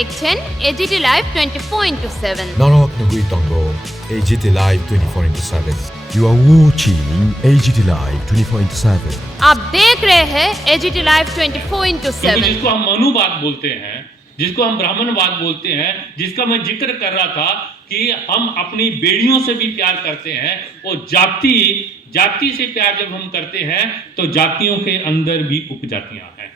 দেখছেন AGT live 24/7। Nanak Nagui Tango, AGT Live 24/7. You are watching AGT Live 24/7. आप देख रहे हैं एजीटी लाइव 24/7। जिसको हम मनुवाद बोलते हैं, जिसको हम ब्राह्मणवाद बोलते हैं, जिसका मैं जिक्र कर रहा था कि हम अपनी बेड़ियों से भी प्यार करते हैं, वो जाति से प्यार जब हम करते हैं तो जातियों के अंदर भी उपजातियां हैं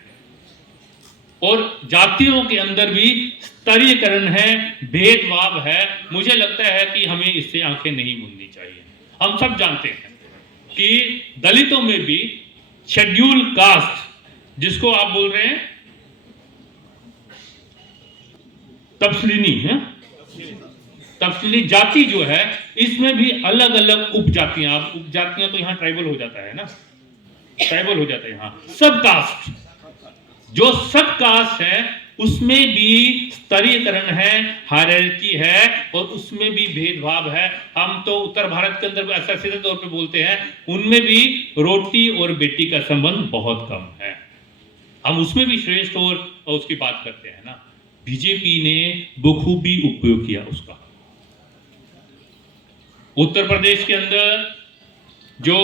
और जातियों के अंदर भी स्तरीयकरण है, भेदभाव है। मुझे लगता है कि हमें इससे आंखें नहीं मूंदनी चाहिए। हम सब जानते हैं कि दलितों में भी शेड्यूल कास्ट, जिसको आप बोल रहे हैं तफसीली है, तफसीली जाति जो है, इसमें भी अलग अलग उपजातियां, उपजातियां तो यहां ट्राइबल हो जाता है ना, ट्राइबल हो जाता है यहां। सब कास्ट, जो सब कास्ट है उसमें भी स्तरीयकरण है, हायरार्की है और उसमें भी भेदभाव है। हम तो उत्तर भारत के अंदर ऐसा सीधे तौर पे बोलते हैं, उनमें भी रोटी और बेटी का संबंध बहुत कम है। हम उसमें भी श्रेष्ठ और उसकी बात करते हैं ना। बीजेपी ने बखूबी उपयोग किया उसका। उत्तर प्रदेश के अंदर जो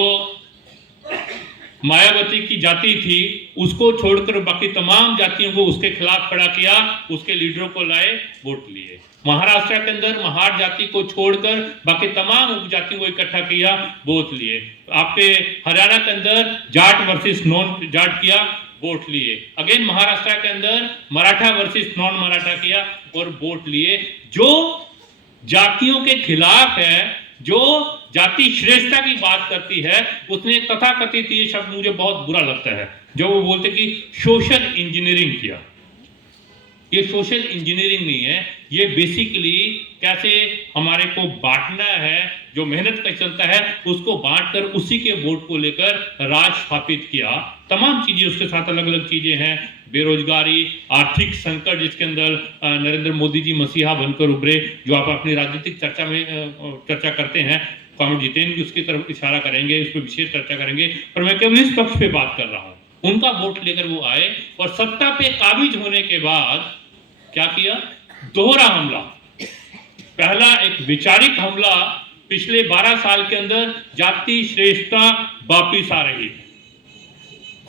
मायावती की जाति थी उसको छोड़कर बाकी तमाम जातियों को उसके खिलाफ खड़ा किया, उसके लीडरों को लाए, वोट लिए। महाराष्ट्र के अंदर महार जाति को छोड़कर बाकी तमाम उपजातियों को इकट्ठा किया, वोट लिए। आपके हरियाणा के अंदर जाट वर्सेस नॉन जाट किया, वोट लिए। अगेन महाराष्ट्र के अंदर मराठा वर्सेस नॉन मराठा किया और वोट लिए। जो जातियों के खिलाफ है, जो जाति श्रेष्ठता की बात करती है, उसने तथाकथित, ये शब्द मुझे बहुत बुरा लगता है, जो वो बोलते कि सोशल इंजीनियरिंग किया। ये सोशल इंजीनियरिंग नहीं है, ये बेसिकली कैसे हमारे को बांटना है, जो मेहनत का चलता है उसको बांटकर उसी के वोट को लेकर राज स्थापित किया। तमाम चीजें उसके साथ अलग अलग चीजें हैं, बेरोजगारी, आर्थिक संकट, जिसके अंदर नरेंद्र मोदी जी मसीहा बनकर उभरे, जो आप अपनी राजनीतिक चर्चा में चर्चा करते हैं। कॉमेडी जितेंद्र उसकी तरफ इशारा करेंगे, उस पर विशेष चर्चा करेंगे, पर मैं केवल इस पक्ष पे बात कर रहा हूं। उनका वोट लेकर वो आए और सत्ता पे काबिज होने के बाद क्या किया? दोहरा हमला। पहला एक वैचारिक हमला, पिछले 12 साल के अंदर जाति श्रेष्ठता वापिस आ रही है।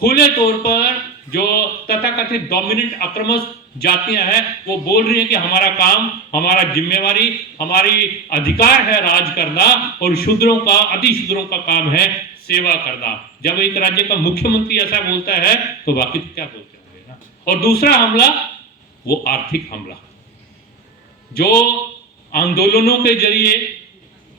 खुले तौर पर जो तथाकथित डोमिनेंट आक्रामक जातियां हैं वो बोल रही हैं कि हमारा काम, हमारा जिम्मेवारी, हमारी अधिकार है राज करना और शूद्रों का, अति शूद्रों का काम है सेवा करना। जब एक राज्य का मुख्यमंत्री ऐसा बोलता है तो बाकी तो क्या बोलते होंगे ना। और दूसरा हमला वो आर्थिक हमला, जो आंदोलनों के जरिए,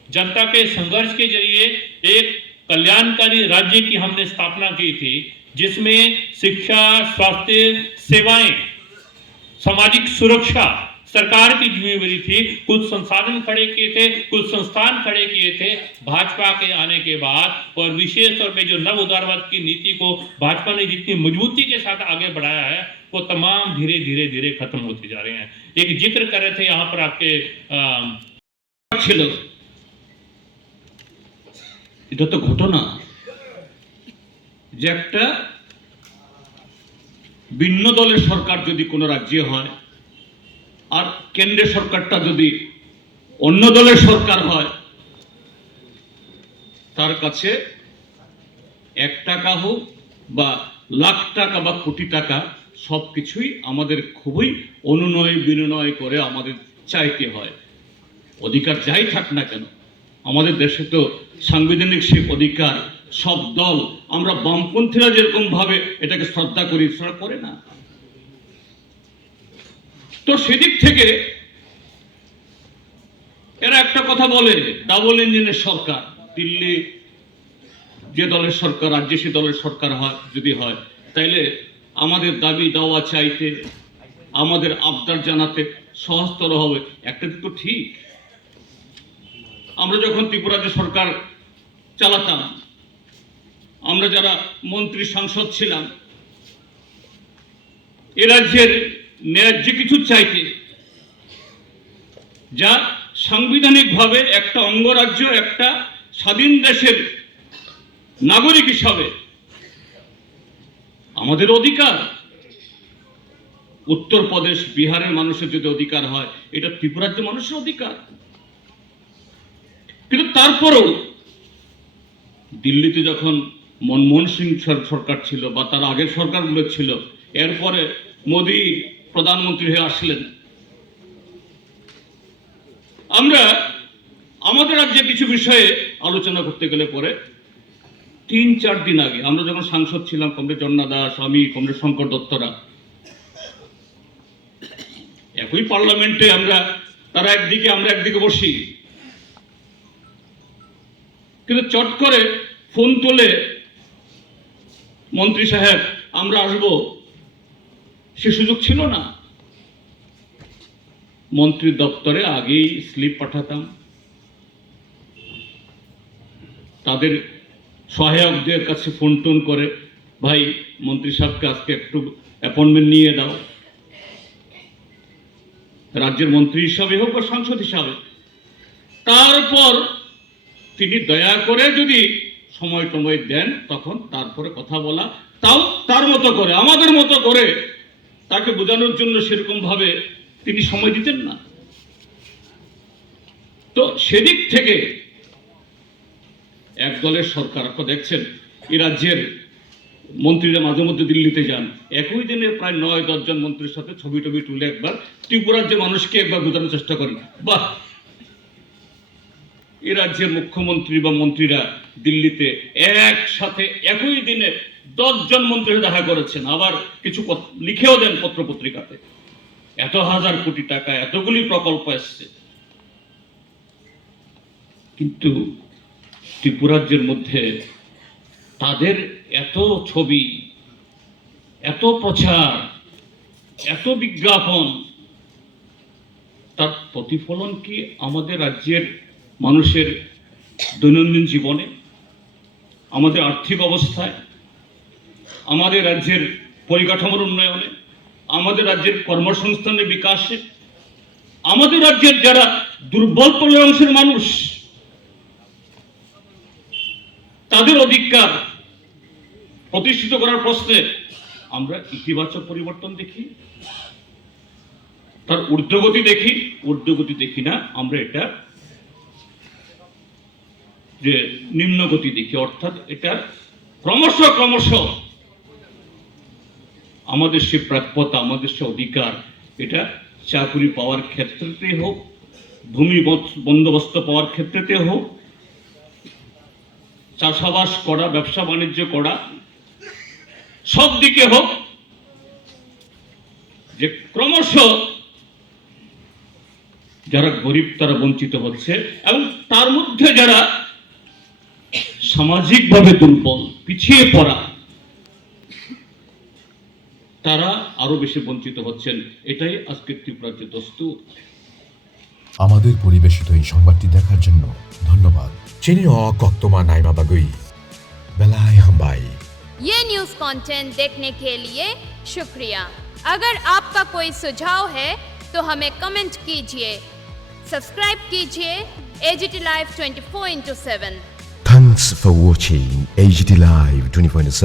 जनता के संघर्ष के जरिए एक कल्याणकारी राज्य की हमने स्थापना की थी, जिसमें शिक्षा, स्वास्थ्य सेवाएं, सामाजिक सुरक्षा सरकार की जिम्मेवारी थी। कुछ संसाधन खड़े किए थे, कुछ संस्थान खड़े किए थे भाजपा के आने के बाद। और विशेष तौर पे जो नव उदारवाद की नीति को भाजपा ने जितनी मजबूती के साथ आगे बढ़ाया है, वो तमाम धीरे धीरे धीरे खत्म होते जा रहे हैं। एक जिक्र कर रहे थे यहाँ पर आपके এটা তো ঘটনা যে একটা ভিন্ন দলের সরকার যদি কোনো রাজ্যে হয় আর কেন্দ্রের সরকারটা যদি অন্য দলের সরকার হয়, তার কাছে 1 টাকা হোক বা লাখ টাকা বা কোটি টাকা সবকিছুই আমাদের খুবই অনুনয় বিনয় করে আমাদের চাইতে হয়। অধিকার যাই থাক না কেন, আমাদের দেশে তো সাংবিধানিক সেই অধিকার সব দল, আমরা বামপন্থীরা যেরকম ভাবে এটাকে শ্রদ্ধা করি, সেটা করে না। তো সেদিক থেকে এরা একটা কথা বলে, ডাবল ইঞ্জিনের সরকার। দিল্লি যে দলের সরকার, রাজ্যে সে দলের সরকার হয় যদি হয়, তাইলে আমাদের দাবি দাওয়া চাইতে, আমাদের আবদার জানাতে সহজতর হবে। একটা দিক তো ঠিক, আমরা যখন ত্রিপুরাতে সরকার চালাতাম, আমরা যারা মন্ত্রী সাংসদ ছিলাম, এ রাজ্যের ন্যায্য কিছু চাইতে, যা সাংবিধানিকভাবে একটা অঙ্গরাজ্য, একটা স্বাধীন দেশের নাগরিক হিসাবে আমাদের অধিকার, উত্তরপ্রদেশ বিহারের মানুষের যদি অধিকার হয়, এটা ত্রিপুরা রাজ্যের মানুষের অধিকার। কিন্তু তারপরেও দিল্লিতে যখন মনমোহন সিং সরকার ছিল বা তার আগের সরকারগুলো ছিল, এরপরে মোদী প্রধানমন্ত্রী হয়ে আসলেন, আমরা আমাদের রাজ্যে কিছু বিষয়ে আলোচনা করতে গেলে পরে 3-4 দিন আগে আমরা যখন সাংসদ ছিলাম, কমরেড জন্না দাস, আমি, কমরেড শঙ্কর দত্তরা, একই পার্লামেন্টে তারা একদিকে আমরা একদিকে বসি, কিন্তু চট করে ফোন তুলে মন্ত্রী সাহেব আমরা আসবো, সে সুযোগ ছিল না। মন্ত্রীর দপ্তরে আগেই স্লিপ পাঠাতাম, তাদের সহায়কদের কাছে ফোন টোন করে, ভাই মন্ত্রী সাহেবকে আজকে একটু অ্যাপয়েন্টমেন্ট নিয়ে দাও, রাজ্যের মন্ত্রী হিসাবে হোক বা সাংসদ হিসাবে। তারপর তিনি দয়া করে যদি সময় টময় দেন, তখন তারপরে কথা বলা, তাও তার মতো করে, আমাদের মতো করে তাকে বোঝানোর জন্য সেরকম ভাবে তিনি সময় দিতেন না। তো সেদিক থেকে এক দলের সরকার, আপনারা দেখছেন এই রাজ্যের মন্ত্রীরা মাঝে মধ্যে দিল্লিতে যান, একই দিনে প্রায় 9-10 জন মন্ত্রীর সাথে ছবি টবি তুলে একবার ত্রিপুরা রাজ্যের মানুষকে একবার বোঝানোর চেষ্টা করেন, বাহ, এই রাজ্যের মুখ্যমন্ত্রী বা মন্ত্রীরা দিল্লিতে একসাথে একই দিনে 10 জন মন্ত্রী দেখা করেছেন, আবার কিছু লিখেও দেন পত্র পত্রিকাতে, এত হাজার কোটি টাকা, এতগুলি প্রকল্প এসছে। কিন্তু ত্রিপুরা রাজ্যের মধ্যে তাদের এত ছবি, এত প্রচার, এত বিজ্ঞাপন, তার প্রতিফলন কি আমাদের রাজ্যের মানুষের দৈনন্দিন জীবনে, আমাদের আর্থিক অবস্থায়, আমাদের রাজ্যের পরিকাঠামোর উন্নয়নে, আমাদের রাজ্যের কর্মসংস্থানের বিকাশে, আমাদের রাজ্যের যারা দুর্বল অংশের মানুষ তাদের অধিকার প্রতিষ্ঠিত করার প্রশ্নে আমরা ইতিবাচক পরিবর্তন দেখি, তার ঊর্ধ্বগতি দেখি না, আমরা এটা যে নিম্নগতি দেখি, অর্থাৎ এটার ক্রমশ আমাদের সে প্রাপ্যতা, আমাদের সে অধিকার, এটা চাকুরি পাওয়ার ক্ষেত্রেতে হোক, ভূমি বন্দোবস্ত পাওয়ার ক্ষেত্রেতে হোক, চাষাবাস করা, ব্যবসা বাণিজ্য করা, সব দিকে হোক, যে ক্রমশ যারা গরিব তারা বঞ্চিত হচ্ছে, এবং তার মধ্যে যারা সামাজিকভাবে দুর্বল, পিছিয়ে পড়া, তারা আরো বেশি বঞ্চিত হচ্ছেন। এটাই আজকে ত্রিপুরার যে দস্তুর। আমাদের পরিবেশিত এই সংবাদটি দেখার জন্য ধন্যবাদ। Chinio Koktoma Naima Bagui. Belai Hambai. ये न्यूज़ कंटेंट देखने के लिए शुक्रिया। अगर आपका कोई सुझाव है तो हमें कमेंट कीजिए, सब्सक्राइब कीजिए AGT Live 24/7। Thanks for watching AGT Live 24/7.